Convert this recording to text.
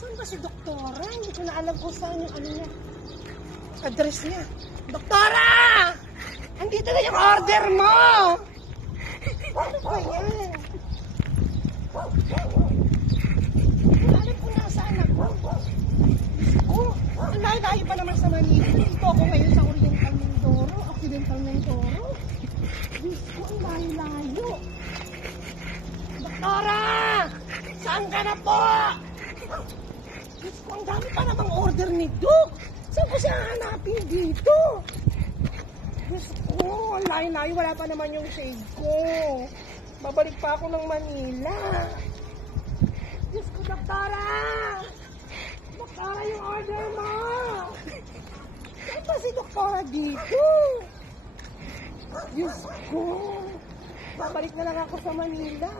Saan ba si Doktora? Hindi ko na alam kung saan yung ano niya. Address niya. Doktora! Andito na yung order mo! Ano ba yan? Alam ko nasaan ako. Oh, ang layo pa naman sa Manila. Dito ako ngayon sa Oriental Mindoro. Occidental Mindoro. Diyos ko, ang layo-layo. Doktora! Saan ka na po? Diyos ko, ang dami pa namang order ni Doc. Saan ko siya hanapin dito? Diyos ko, ang layo-layo. Wala pa naman yung shade ko. Babalik pa ako ng Manila. Diyos ko, Doktora! Doktora, yung order mo! Saan ba si Doktora dito? Diyos ko, babalik na lang ako sa Manila.